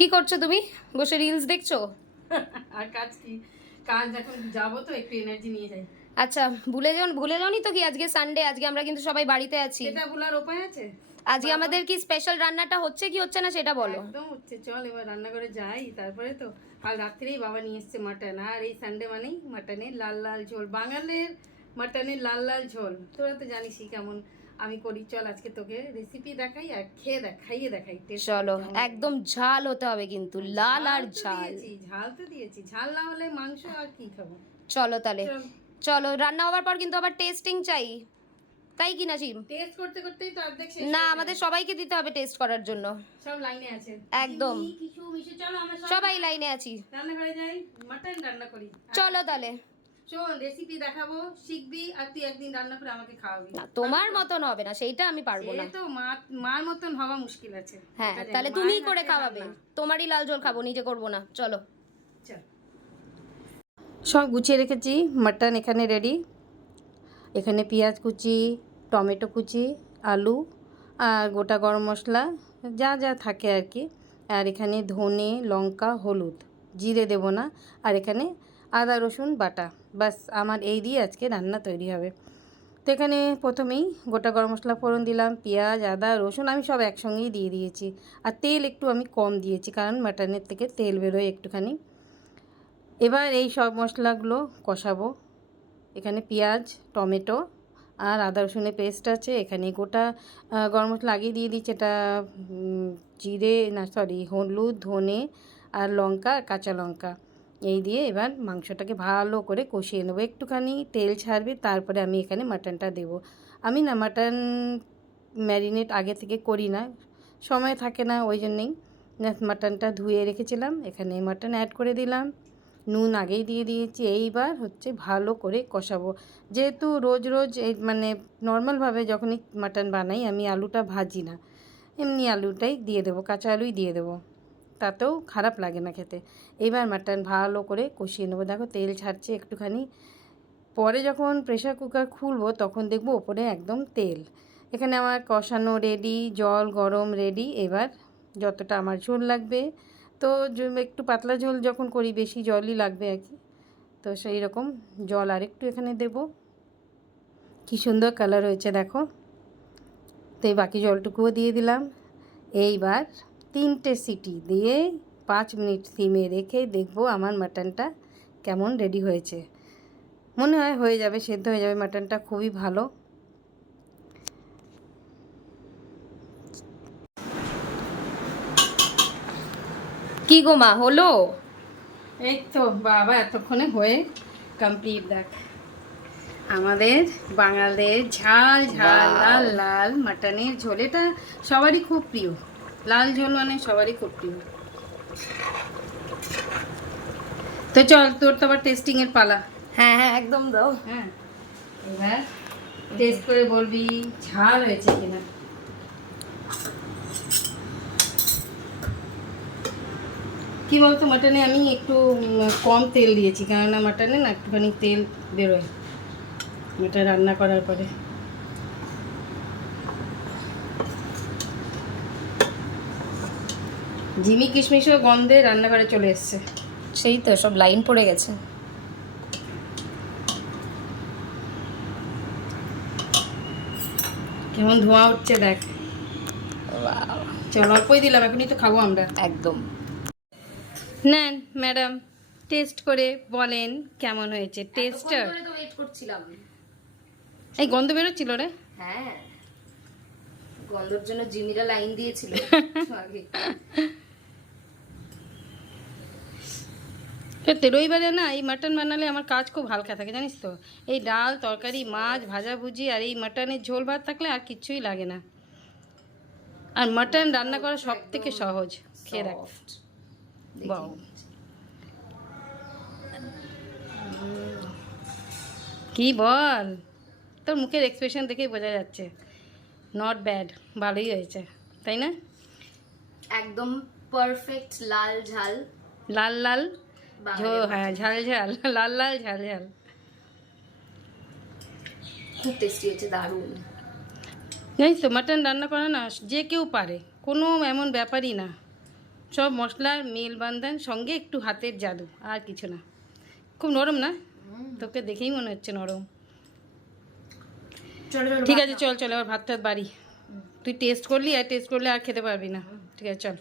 কি করছো তুমি? বসে রিলস দেখছো? আর কাজ কি? কাজ এখন যাবো তো একটু এনার্জি নিয়ে যাই। আচ্ছা, ভুলে যাওনি তো কি আজকে সানডে, আজকে আমরা কিন্তু সবাই বাড়িতে আছি। সেটা বলার উপায় আছে? আজকে বারবার আমাদের কি স্পেশাল রান্নাটা হচ্ছে কি হচ্ছে না সেটা বলো। একদম হচ্ছে, চল এবার রান্নাঘরে যাই। তারপরে তো কাল রাত্রেই বাবা নিয়ে এসছে মাটন, আর এই সানডে মানেই মাটনের লাল লাল ঝোল, বাঙালির মাটনের লাল লাল ঝোল। তোরা তো জানিসই কেমন আমি করি। চল আজকে তোকে রেসিপি দেখাই আর খাইয়ে দেখাই টেস্ট করে চলো, কেমন। একদম ঝাল হতে হবে কিন্তু, লাল আর তো ঝাল। দিয়েছি, ঝাল তো দিয়েছি, ঝাল না হলে মাংস আর কি খাবো। চলো তাহলে, চল, চলো রান্না হওয়ার পর কিন্তু আবার টেস্টিং চাই, তাই কি না জিম? টেস্ট করতে করতেই তো অর্ধেক শেষ না, হয়ে আমাদের যায়। সবাইকে দিতে হবে টেস্ট করার জন্য। সব লাইনে আছে, একদম, জিমি, কিশু, মিশু, চলো আমরা সবাই লাইনে আছি। রান্নাঘরে যাই, মাটন রান্না করি। চলো তাহলে। শোন, রেসিপি দেখাবো, শিখবি, আর তুই একদিন রান্না করে আমাকে খাওয়াবি। না, তোমার মতন হবে না, সেইটা আমি পারবো না। সে তো মার মতন হওয়া মুশকিল আছে। হ্যাঁ, এটা জানি, তাহলে মায়ের তুমিই করে হাতের খাওয়াবে। রান্না। তোমারই লাল ঝোল খাবো, নিজে করবো না। চলো। চল, সব গুছিয়ে রেখেছি। মাটন এখানে রেডি। এখানে পেঁয়াজ কুচি, টমেটো কুচি, আলু আর গোটা গরম মশলা, যা যা থাকে আর কি। আর এখানে ধনে, লঙ্কা, হলুদ, জিরে দেব না। আর এখানে আদা রসুন বাটা। বাস, আমার এই দিয়ে আজকে রান্না তৈরি হবে। তো এখানে প্রথমেই গোটা গরম মশলা ফোড়ন দিলাম, পেঁয়াজ, আদা, রসুন আমি সব একসঙ্গেই দিয়ে দিয়েছি। আর তেল একটু আমি কম দিয়েছি, কারণ মাটনের থেকে তেল বেরোয় একটুখানি। এবার এই সব মশলাগুলো কষাবো। এখানে পেঁয়াজ, টমেটো আর আদা রসুনের পেস্ট আছে। এখানে গোটা গরম মশলা আগেই দিয়ে দিচ্ছি। এটা জিরে না, সরি, হলুদ, ধনে আর লঙ্কা আর কাঁচা লঙ্কা, এই দিয়ে এবার মাংসটাকে ভালো করে কষিয়ে নেবো। একটুখানি তেল ছাড়বে, তারপরে আমি এখানে মাটনটা দেবো। আমি না মাটন ম্যারিনেট আগে থেকে করি না, সময় থাকে না, ওই জন্যেই। মাটনটা ধুয়ে রেখেছিলাম, এখানে মাটন অ্যাড করে দিলাম, নুন আগেই দিয়ে দিয়েছি। এইবার হচ্ছে ভালো করে কষাবো। যেহেতু রোজ রোজ এই মানে নর্মালভাবে যখনই মাটন বানাই আমি আলুটা ভাজি না, এমনি আলুটাই দিয়ে দেবো, কাঁচা আলুই দিয়ে দেবো, তাতেও খারাপ লাগে না খেতে। এবার মাটন ভালো করে কষিয়ে নেবো। দেখো তেল ছাড়ছে একটুখানি। পরে যখন প্রেশার কুকার খুলবো তখন দেখবো ওপরে একদম তেল। এখানে আমার কষানো রেডি, জল গরম রেডি। এবার যতটা আমার ঝোল লাগবে, তো একটু পাতলা ঝোল যখন করি বেশি জলই লাগবে আর কি, তো সেই রকম জল আরেকটু এখানে দেব। কি সুন্দর কালার হয়েছে দেখো। তো এই বাকি জলটুকুও দিয়ে দিলাম। এইবার 3টে সিটি দিয়ে 5 মিনিট সিমে রেখে দেখবো আমার মাটনটা কেমন রেডি হয়েছে। মনে হয় হয়ে যাবে, সেদ্ধ হয়ে যাবে মাটনটা, খুবই ভালো। কি গো মা, হলো? এই তো বাবা এতক্ষণে হয়ে কমপ্লিট। দেখ আমাদের বাঙালিদের ঝাল ঝাল লাল লাল মাটনের ঝোল, এটা সবারই খুব প্রিয়। লাল ঝোল মানে সবারই খুব প্রিয়। তো চল, তোর তো আবার টেস্টিংয়ের পালা। হ্যাঁ হ্যাঁ, একদম দাও। হ্যাঁ, এবার টেস্ট করে বলবি ঝাল হয়েছে কিনা। কি বলতো, মাটনে আমি একটু কম তেল দিয়েছি, কেননা মাটনে না একটুখানি তেল বেরোয় এটা রান্না করার পরে। ঝিমি কিশমিশও গন্ধে রান্নাঘরে চলে এসছে। সেই তো, সব লাইন পড়ে গেছে। কেমন ধোঁয়া উঠছে দেখ। চল, অল্পই দিলাম, এখনই তো খাবো আমরা। একদম। নেন ম্যাডাম, টেস্ট করে বলেন কেমন হয়েছে। টেস্টার তো ওয়েট করছিলাম। এই গন্ধ বেরোচ্ছিল রে। হ্যাঁ, গন্ধের জন্য জিমিরা লাইন দিয়েছিল আগে। রবিবারে না এই মাটন বানালে আমার কাজ খুব হালকা থাকে, জানিস তো। এই ডাল তরকারি মাছ ভাজাভুজি আর এই মাটনের ঝোল ভাত থাকলে আর কিচ্ছুই লাগে না। আর মাটন রান্না করা সব থেকে সহজ, খেয়ে দেখ। বাও, কি বল, তোর মুখের এক্সপ্রেশন দেখেই বোঝা যাচ্ছে নট ব্যাড, ভালোই হয়েছে, তাই না? একদম পারফেক্ট লাল ঝাল, লাল লাল হ্যাঁ, ঝাল ঝাল, লাল লাল ঝাল ঝাল। খুব টেস্টি হয়েছে, দারুণ। জানিস তো মাটন রান্না করা না যে কেউ পারে, কোনো এমন ব্যাপারই না। সব মশলার মেল বান্ধান সঙ্গে একটু হাতের জাদু, আর কিছু না। খুব নরম না? তোকে দেখেই মনে হচ্ছে নরম। ঠিক আছে, চল চল, এবার ভাত টাত বাড়ি। তুই টেস্ট করলি, আর টেস্ট করলে আর খেতে পারবি না। ঠিক আছে, চল।